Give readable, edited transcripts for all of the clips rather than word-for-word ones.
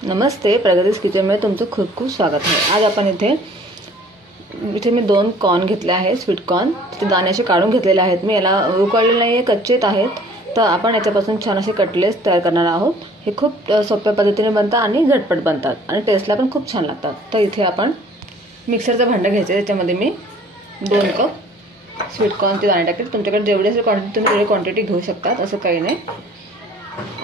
नमस्ते, प्रगतीज किचनमध्ये तुमचं खूप खूप स्वागत आहे। आज आपण इथे मी 2 कॉर्न घेतले आहेत, स्वीट कॉर्न। ते दाणे असे काढून घेतलेले आहेत मी। याला उकळलेले नाहीये, कच्चेच आहेत। तर आपण याच्यापासून छान असे कटलेट्स तयार करणार आहोत। हे खूप सोप्या पद्धतीने बनतात आणि झटपट बनतात आणि टेस्टला पण खूप छान लागतात। तर इथे आपण मिक्सरचं भांडं घ्यायचं, त्याच्यामध्ये मी 2 कप स्वीट कॉर्नचे दाणे टाकले। तुमच्याकडे जेवढी असेल क्वांटिटी तुम्ही तेवढी क्वांटिटी घेऊ शकतात, असं काही नाही।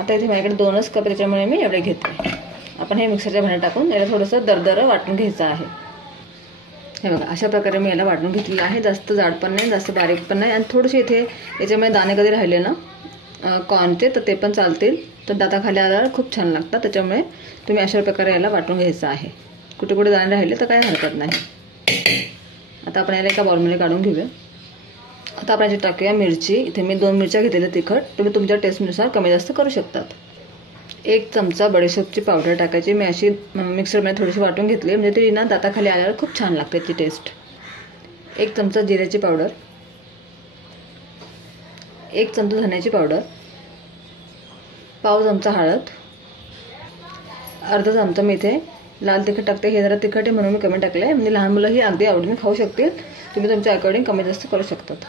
आता इथे माझ्याकडे 2च कप, त्याच्यामुळे मी एवढे घेतले। आपण हे मिक्सरच्या भांड्यात टाकून याला थोडंसं दरदरं वाटून घ्यायचं आहे। हे बघा, अशा प्रकारे मी याला वाटून घेतलेलं आहे। जास्त जाड पण नाही, जास्त बारीक पण नाही। आणि थोडेसे इथे याच्यामध्ये दाणे कधी राहिले ना कॉर्नचे, तर ते पण चालतील। तर दाताखाली आल्यावर खूप छान लागतात, त्याच्यामुळे तुम्ही अशा प्रकारे याला वाटून घ्यायचं आहे। कुठे कुठे दाणे राहिले तर काही हरकत नाही। आता आपण याला एका बाउलमध्ये काढून घेऊया। आता आपण याच्यात टाकूया मिरची। इथे मी 2 मिरच्या घेतलेल्या तिखट, तुम्ही तुमच्या टेस्टनुसार कमी जास्त करू शकतात। 1 चमचा बडीशेपची पावडर टाकायची। मी अशी मिक्सरमध्ये थोडीशी वाटून घेतली, म्हणजे ती ना दाताखाली आल्यावर खूप छान लागते त्याची टेस्ट। 1 चमचा जिऱ्याची पावडर, 1 चमचा धण्याची पावडर, पाव चमचा हळद, अर्धा चमचा मी इथे लाल तिखट टाकते। हे जरा तिखट आहे म्हणून मी कमी टाकले, म्हणजे लहान मुलंही अगदी आवडीने खाऊ शकतील। तुम्ही तुमच्या अकॉर्डिंग कमी जास्त करू शकतात।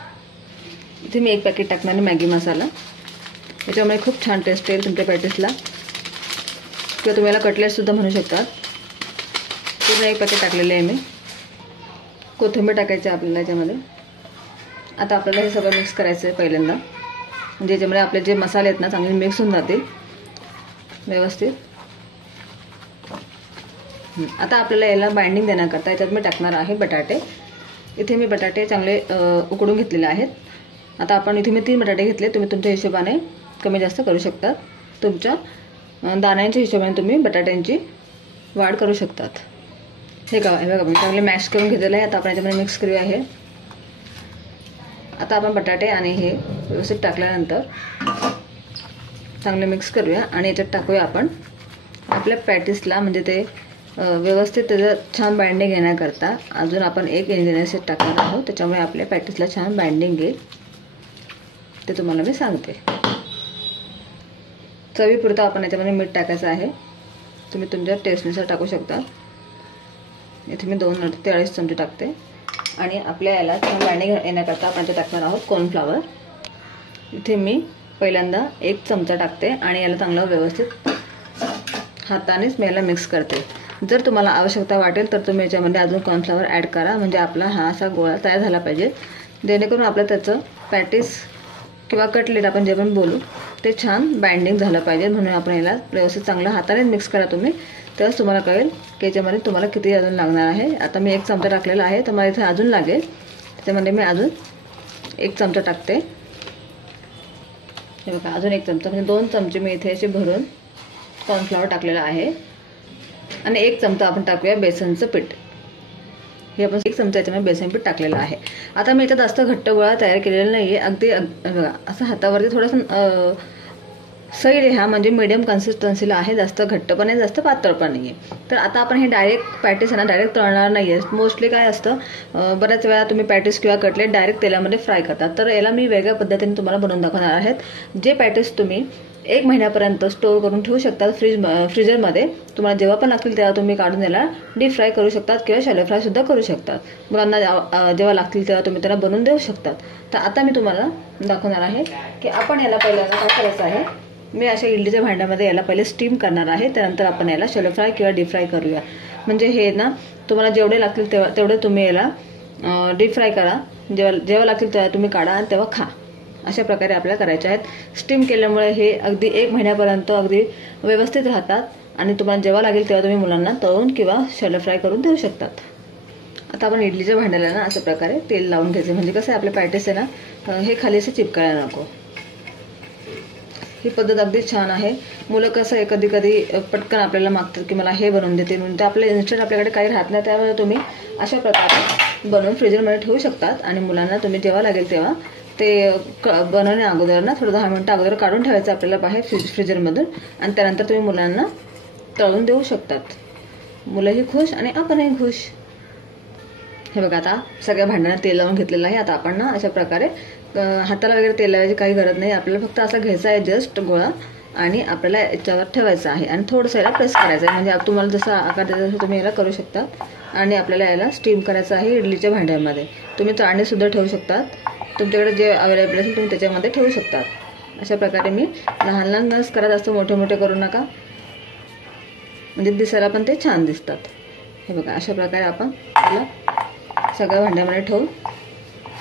इथे मी 1 पॅकेट टाकणार आहे मॅगी मसाला। याच्यामुळे खूप छान टेस्ट येईल तुमच्या पॅटीसला, किंवा तुम्ही याला कटलेट सुद्धा म्हणू शकतात। पूर्ण 1 पॅकेट टाकलेले आहे मी। कोथिंबीर टाकायची आपल्याला याच्यामध्ये। आता आपल्याला हे सगळं मिक्स करायचं आहे पहिल्यांदा, म्हणजे याच्यामध्ये आपले जे मसाले आहेत ना चांगले मिक्स होऊन जातील व्यवस्थित। आता आपल्याला याला बाइंडिंग देण्याकरता याच्यात मी टाकणार आहे बटाटे। इथे मी बटाटे चांगले उकडून घेतलेले आहेत। आता आपण इथे मी 3 बटाटे घेतले, तुम्ही तुमच्या हिशोबाने कमी जास्त करू शकतात। तुमच्या दाण्यांच्या हिशोबाने तुम्ही बटाट्यांची वाढ करू शकतात। हे बघा, मी चांगले मॅश करून घेतलेलं आहे। आता आपण याच्यामध्ये मिक्स करूया हे। आता आपण बटाटे आणि हे व्यवस्थित टाकल्यानंतर चांगले मिक्स करूया आणि याच्यात टाकूया आपण आपल्या पॅटीसला, म्हणजे ते व्यवस्थित त्याचं छान बाइंडिंग येण्याकरता अजून आपण 1 इंग्रेडियंट टाकणार आहोत। त्याच्यामुळे आपल्या पॅटीसला छान बाइंडिंग येईल, ते तुम्हाला मी सांगते। चवीपुरतं आपण याच्यामध्ये मीठ टाकायचं आहे, तुम्ही तुमच्या टेस्टनुसार टाकू शकता। इथे मी 2 ते 2.5 चमचे टाकते। आणि आपल्या याला छान बाइंडिंग येण्याकरता आपण टाकणार आहोत कॉर्नफ्लॉवर। इथे मी पहिल्यांदा 1 चमचा टाकते आणि याला चांगलं व्यवस्थित हातानेच मी याला मिक्स करते। जर तुम्हाला आवश्यकता वाटेल तर तुम्ही याच्यामध्ये अजून कॉर्नफ्लॉवर ॲड करा, म्हणजे आपला हा असा गोळा तयार झाला पाहिजे, जेणेकरून आपलं त्याचं पॅटीस किंवा कटलेट आपण जे पण बोलू ते छान बाइंडिंग झालं पाहिजे। म्हणून आपण याला व्यवस्थित चांगलं हाताने मिक्स करा तुम्ही, तेव्हाच तुम्हाला कळेल की याच्यामध्ये तुम्हाला किती अजून लागणार आहे। आता मी 1 चमचा टाकलेला आहे, तर मला इथे अजून लागेल, त्याच्यामध्ये मी अजून 1 चमचा टाकते। हे बघा, अजून 1 चमचा, म्हणजे 2 चमचे मी इथे असे भरून कॉर्नफ्लॉवर टाकलेला आहे। आणि 1 चमचा आपण टाकूया बेसनचं पीठ। हे आपण 1 चमचा याच्यामध्ये बेसन पीठ टाकलेलं आहे। आता मी याच्यात जास्त घट्ट गोळा तयार केलेला नाहीये, अगदी बघा असं हातावरती थोडंसं सैल आहे हा, म्हणजे मीडियम कन्सिस्टन्सीला आहे, जास्त घट्ट पण आहे जास्त पातळ पण नाहीये। तर आता आपण हे डायरेक्ट पॅटीस आहे ना डायरेक्ट तळणार नाहीये। मोस्टली काय असतं, बऱ्याच वेळा तुम्ही पॅटीस किंवा कटलेट डायरेक्ट तेलामध्ये फ्राय करतात, तर याला मी वेगळ्या पद्धतीने तुम्हाला बनवून दाखवणार आहेत। जे पॅटीस तुम्ही 1 महिन्यापर्यंत स्टोअर करून ठेवू शकतात फ्रीजरमध्ये। तुम्हाला जेव्हा पण लागतील तेव्हा तुम्ही काढून याला डीप फ्राय करू शकतात किंवा शॅलो फ्राय सुद्धा करू शकतात। मुलांना जेव्हा लागतील तेव्हा तुम्ही त्याला बनवून देऊ शकतात। तर आता मी तुम्हाला दाखवणार आहे की आपण याला पहिल्यांदा काय करायचं आहे। मी अशा इडलीच्या भांड्यामध्ये याला पहिले स्टीम करणार आहे, त्यानंतर आपण याला शॅलो फ्राय किंवा डीप फ्राय करूया। म्हणजे हे ना तुम्हाला जेवढे लागतील तेवढे तुम्ही याला डीप फ्राय करा, जेव्हा लागतील तेव्हा तुम्ही काढा आणि तेव्हा खा। अशा प्रकारे आपल्याला करायचे आहेत। स्टीम केल्यामुळे हे अगदी 1 महिन्यापर्यंत अगदी व्यवस्थित राहतात आणि तुम्हाला जेव्हा लागेल तेव्हा तुम्ही मुलांना तळून किंवा शॅलो फ्राय करून देऊ शकतात। आता आपण इडलीच्या भांड्याला ना अशा प्रकारे तेल लावून घ्यायचे, म्हणजे कसं आपले पॅटीस आहे ना हे खाली असे चिपकायला नको। ही पद्धत अगदी छान आहे। मुलं कसं आहे कधी कधी पटकन आपल्याला मागतात की मला हे बनवून देते, म्हणून ते आपल्या इन्स्टंट आपल्याकडे काही राहत नाही, त्यामुळे तुम्ही अशा प्रकारे बनवून फ्रीजरमध्ये ठेवू शकतात। आणि मुलांना तुम्ही जेव्हा लागेल तेव्हा ते बनवण्या अगोदर ना थोडं 10 मिनिटं अगोदर काढून ठेवायचं आपल्याला बाहेर फ्रीजरमधून, आणि त्यानंतर तुम्ही मुलांना तळून देऊ शकतात। मुलंही खुश आणि आपणही खुश। हे बघा, आता सगळ्या भांड्यांना तेल लावून घेतलेलं आहे। आता आपण ना अशा प्रकारे हाताला वगैरे तेल लावायची काही गरज नाही, आपल्याला फक्त असा घ्यायचा आहे जस्ट गोळा आणि आपल्याला याच्यावर ठेवायचं आहे आणि थोडंसं याला प्रेस करायचं आहे. म्हणजे तुम्हाला जसा आकार द्यायचा असेल तुम्ही याला करू शकता. आणि आपल्याला याला स्टीम करायचं आहे इडलीच्या भांड्यामध्ये. तुम्ही चाळणीसुद्धा ठेवू शकतात, तुमच्याकडे जे अवेलेबल असेल तुम्ही त्याच्यामध्ये ठेवू शकतात. अशा प्रकारे मी लहान लहानच करत असतो, मोठे मोठे करू नका, म्हणजे दिसायला पण ते छान दिसतात. हे बघा, अशा प्रकारे आपण त्याला सगळ्या भांड्यामध्ये ठेवून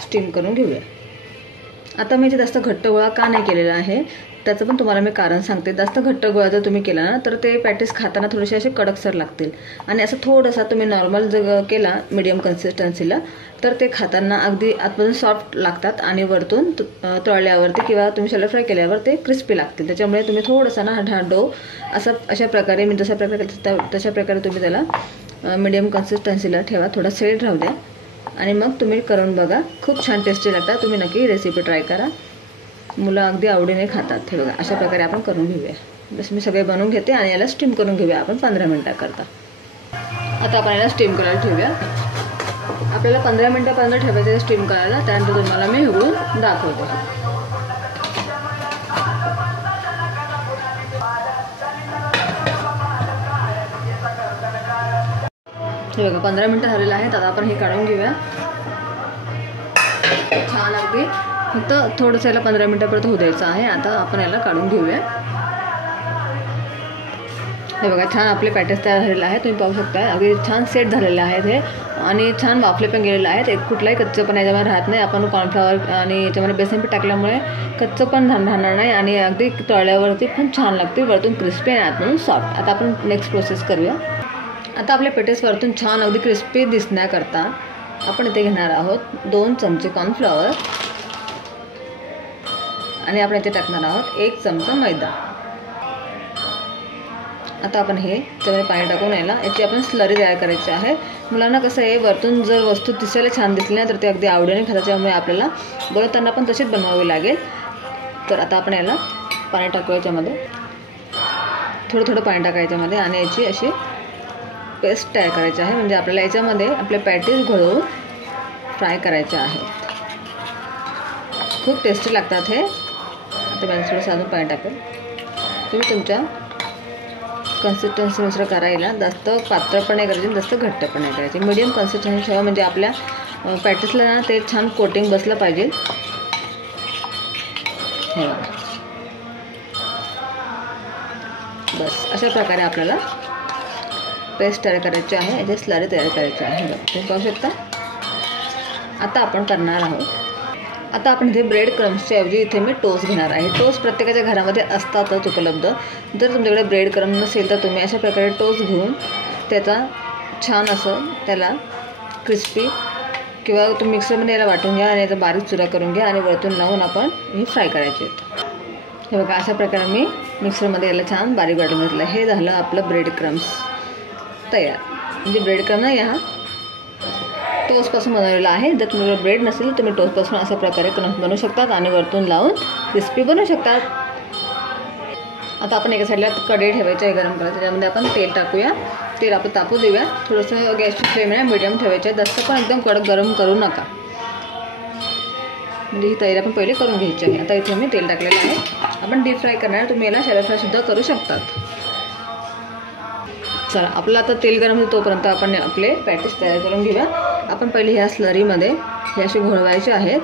स्टीम करून घेऊया. आता मी इथे जास्त घट्ट गोळा का नाही केलेला आहे त्याचं पण तुम्हाला मी कारण सांगते. जास्त घट्ट गोळा जर तुम्ही केला ना तर ते पॅटीस खाताना थोडेसे असे कडकसर लागतील. आणि असं थोडासा तुम्ही नॉर्मल जर केला मीडियम कन्सिस्टन्सीला तर ते खाताना अगदी आतमधून सॉफ्ट लागतात आणि वरतून तळल्यावरती किंवा तुम्ही शॅलो फ्राय केल्यावर ते क्रिस्पी लागतील. त्याच्यामुळे तुम्ही थोडासा ना हा डो अशा प्रकारे मी जशा प्रकारे तशा प्रकारे तुम्ही त्याला मीडियम कन्सिस्टन्सीला ठेवा, थोडा सेट राहू द्या आणि मग तुम्ही करून बघा. खूप छान टेस्टी लागतात. तुम्ही नक्की रेसिपी ट्राय करा, मुलं अगदी आवडीने खातात. हे बघा, अशा प्रकारे आपण करून घेऊया. बस मी सगळे बनवून घेते आणि याला स्टीम करून घेऊया आपण 15 मिनिटाकरता. आता आपण याला स्टीम करायला ठेवूया. आपल्याला 15 मिनिटापर्यंत ठेवायचं आहे स्टीम करायला. त्यानंतर तुम्हाला मी उघडून दाखवते. हे बघा, 15 मिनिटं झालेलं आहेत. आता आपण हे काढून घेऊया. छान अगदी फक्त थोडंसं याला 15 मिनिटापर्यंत होऊ द्यायचं आहे. आता आपण याला काढून घेऊया. हे बघा, छान आपले पॅटीस तयार झालेले आहेत. तुम्ही पाहू शकता अगदी छान सेट झालेले आहेत हे आणि छान वाफले पण गेलेले आहेत. एक कुठलाही कच्चं पण याच्यामध्ये राहत नाही. आपण कॉर्नफ्लॉवर आणि याच्यामध्ये बेसन पीठ टाकल्यामुळे कच्चं पण राहणार नाही आणि अगदी तळल्यावरती पण छान लागते, वरतून क्रिस्पी आणि आतमधून सॉफ्ट. आता आपण नेक्स्ट प्रोसेस करूया. आता आपले पॅटीस वरतून छान अगदी क्रिस्पी दिसण्याकरता आपण इथे घेणार आहोत 2 चमचे कॉर्नफ्लॉवर आणि आपण इथे टाकणार आहोत 1 चमचा मैदा. आता आपण हे त्यामध्ये पाणी टाकून याची आपण स्लरी तयार करायची आहे. मुलांना कसं आहे, वरतून जर वस्तू दिसायला छान दिसली नाही तर ते अगदी आवडीने खातात, त्यामुळे आपल्याला बनवताना पण तशीच बनवावी लागेल. तर आता आपण याला पाणी टाकू याच्यामध्ये, थोडं थोडं पाणी टाकायचं याच्यामध्ये आणि याची अशी पेस्ट तयार करायची आहे. म्हणजे आपल्याला याच्यामध्ये आपले पॅटीस घालून फ्राय करायचे आहेत. खूप टेस्टी लागतात हे. आता मी थोडंसं अजून पाणी टाकेल. तुम्ही तुमच्या कन्सिस्टन्सीनुसार करायला जास्त पातळ पण नाही करायची, जास्त घट्ट पण नाही करायची. मीडियम कन्सिस्टन्सी ठेवा, म्हणजे आपल्या पॅटीसला ना ते छान कोटिंग बसलं पाहिजे. हे बघा, बस अशा प्रकारे आपल्याला पेस्ट तयार करायची आहे, याची स्लरी तयार करायची आहे. बघा, तुम्ही पाहू शकता. आता आपण करणार आहोत, आता आपण इथे ब्रेड क्रम्सच्या ऐवजी इथे मी टोस्ट घेणार आहे. टोस्ट प्रत्येकाच्या घरामध्ये असतातच उपलब्ध. जर तुमच्याकडे ब्रेड क्रम्स नसेल तर तुम्ही अशा प्रकारे टोस्ट घेऊन त्याचा छान असं त्याला क्रिस्पी किंवा तुम्ही मिक्सरमध्ये याला वाटून घ्या आणि याचा बारीक चुरा करून घ्या आणि वरतून लावून आपण ही फ्राय करायचे आहेत. हे बघा, अशा प्रकारे मी मिक्सरमध्ये याला छान बारीक वाटून घेतलं. हे झालं आपलं ब्रेड क्रम्स तयार. म्हणजे ब्रेड क्रम्स नाही, हा टोस्टपासून बनवलेला आहे. जर तुम्हाला ब्रेड नसेल तुम्ही टोस्टपासून अशा प्रकारे क्रम्स बनवू शकतात आणि वरतून लावून क्रिस्पी बनवू शकतात. आता आपण एका साईडला कढई ठेवायची आहे गरम करायचं, त्याच्यामध्ये आपण तेल टाकूया. तेल आपण तापू देऊया. थोडंसं गॅसची फ्लेम आहे मीडियम ठेवायची आहे, जास्त पण एकदम कडक गरम करू नका. म्हणजे ही तयारी आपण पहिले करून घ्यायची आहे. आता इथे मी तेल टाकलेलं आहे. आपण डीप फ्राय करणार, तुम्ही याला शॅलो फ्रायसुद्धा करू शकतात. चला, आपलं आता तेल गरम होतं तोपर्यंत आपण आपले पॅटीस तयार करून घेऊया. आपण पहिले ह्या स्लरीमध्ये हे असे घोळवायचे आहेत.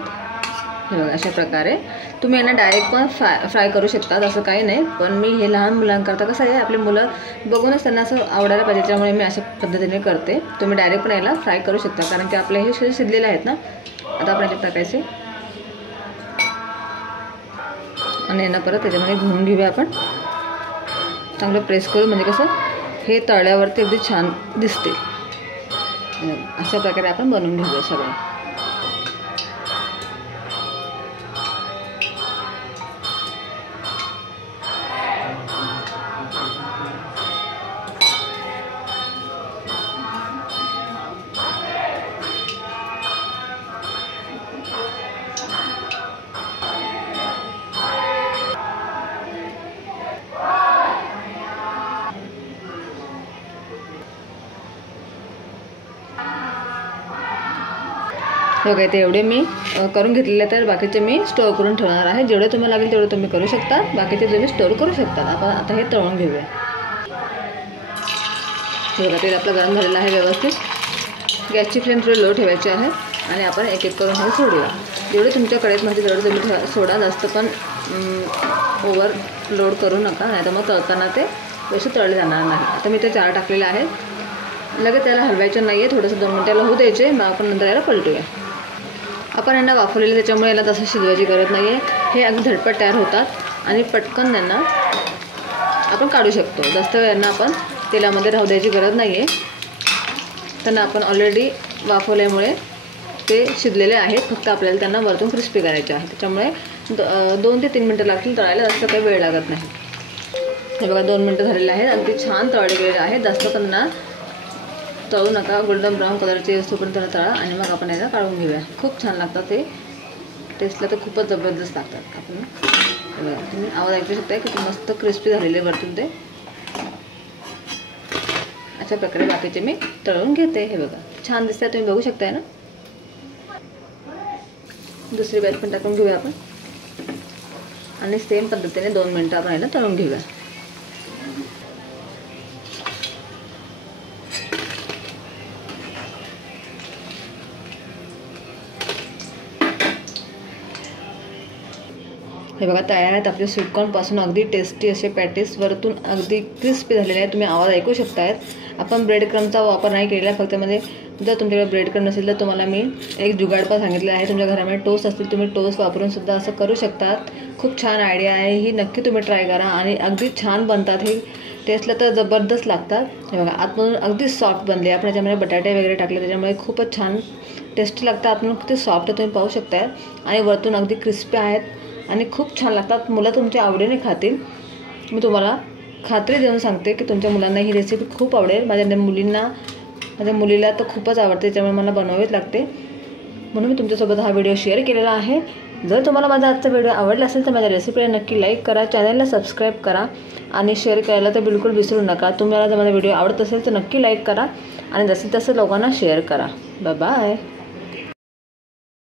हे बघा, अशा प्रकारे तुम्ही यांना डायरेक्ट पण फ्राय करू शकतात, असं काही नाही. पण मी हे लहान मुलांकरता कसं आहे, आपले मुलं बघूनच त्यांना असं आवडायला पाहिजे, त्यामुळे मी अशा पद्धतीने करते. तुम्ही डायरेक्ट पण याला फ्राय करू शकता, कारण की आपले हे शिजलेले आहेत ना. आता आपण याच्यात टाकायचे आणि यांना परत त्याच्यामध्ये घेऊन घेऊया. आपण चांगलं प्रेस करू, म्हणजे कसं हे तळल्यावरती अगदी छान दिसते. अशा प्रकारे आपण बनवून घेऊया सगळं. बघा ते एवढे मी करून घेतलेले, तर बाकीचे मी स्टोअर करून ठेवणार आहे. जेवढे तुम्हाला लागेल तेवढे तुम्ही करू शकता, बाकीचे तुम्ही स्टोअर करू शकता. आपण आता हे तळून घेऊया. बघा तेल आपलं गरम झालेलं आहे व्यवस्थित. गॅसची फ्लेम थोडी लो ठेवायची आहे आणि आपण एक एक करून हे सोडूया. जेवढे तुमच्या कढईत माहिती तेवढं तुम्ही सोडा, जास्त पण ओव्हरलोड करू नका, नाही तर मग तळताना ते पैसे तळले जाणार नाही. आता मी ते 4 टाकलेले आहेत. लगेच त्याला हलवायचं नाही आहे, थोडंसं 2 मिनिटाला होऊ द्यायचे, मग आपण नंतर याला पलटूया. आपण यांना वाफवलेले, त्याच्यामुळे याला तसं शिजवायची गरज नाही आहे. हे अगदी झटपट तयार होतात आणि पटकन यांना आपण काढू शकतो. जास्त वेळ यांना आपण तेलामध्ये राहू द्यायची गरज नाही आहे. त्यांना आपण ऑलरेडी वाफवल्यामुळे ते शिजलेले आहेत, फक्त आपल्याला त्यांना वरतून क्रिस्पी करायचे आहे. त्याच्यामुळे 2 ते 3 मिनटं लागतील तळायला, जास्त काही वेळ लागत नाही. हे बघा 2 मिनटं झालेले आहेत, अगदी छान तळले गेलेले आहेत. जास्त त्यांना तळू नका, गोल्डन ब्राऊन कलरचे असतोपर्यंत तळा आणि मग आपण याला काढून घेऊया. खूप छान लागतात ते, टेस्टला तर खूपच जबरदस्त लागतात. आपण बघा तुम्ही आवाज ऐकू शकता की मस्त क्रिस्पी झालेले वरतून ते. अशा प्रकारे बाकीचे मी तळून घेते. हे बघा छान दिसतंय, तुम्ही बघू शकताय ना. दुसरी बॅच पण टाकून घेऊया आपण आणि सेम पद्धतीने 2 मिनटं आपण याला तळून घेऊया. हे बघा तयार आहेत आपले स्वीटकॉर्नपासून अगदी टेस्टी असे पॅटीस, वरतून अगदी क्रिस्पी झालेले आहेत. तुम्ही आवाज ऐकू शकतायत. आपण ब्रेड क्रमचा वापर नाही केलेला, फक्त मध्ये जर तुमच्याकडे ब्रेड क्रम नसेल तर तुम्हाला मी एक जुगाड पण सांगितलं आहे. तुमच्या घरामध्ये टोस्ट असतील, तुम्ही टोस्ट वापरून सुद्धा असं करू शकतात. खूप छान आयडिया आहे ही, नक्की तुम्ही ट्राय करा आणि अगदी छान बनतात हे. टेस्टला तर जबरदस्त लागतात. हे बघा आतमधून अगदी सॉफ्ट बनले. आपण याच्यामध्ये बटाटे वगैरे टाकले, त्याच्यामुळे खूपच छान टेस्टी लागतात. आतमधून किती सॉफ्ट तुम्ही पाहू शकताय आणि वरतून अगदी क्रिस्पी आहेत आणि खूप छान लागतात. मुलं तुमच्या आवडीने खातील. मी तुम्हाला खात्री देऊन सांगते की तुमच्या मुलांना ही रेसिपी खूप आवडेल. माझ्या मुलीला तर खूपच आवडते, त्याच्यामुळे मला बनवावीच लागते. म्हणून मी तुमच्यासोबत हा व्हिडिओ शेअर केलेला आहे. जर तुम्हाला माझा आजचा व्हिडिओ आवडला असेल तर माझ्या रेसिपीला नक्की लाईक करा, चॅनलला सबस्क्राईब करा आणि शेअर करायला तर बिलकुल विसरू नका. तुम्हाला जर माझा व्हिडिओ आवडत असेल तर नक्की लाईक करा आणि जास्तीत जास्त लोकांना शेअर करा. Bye bye.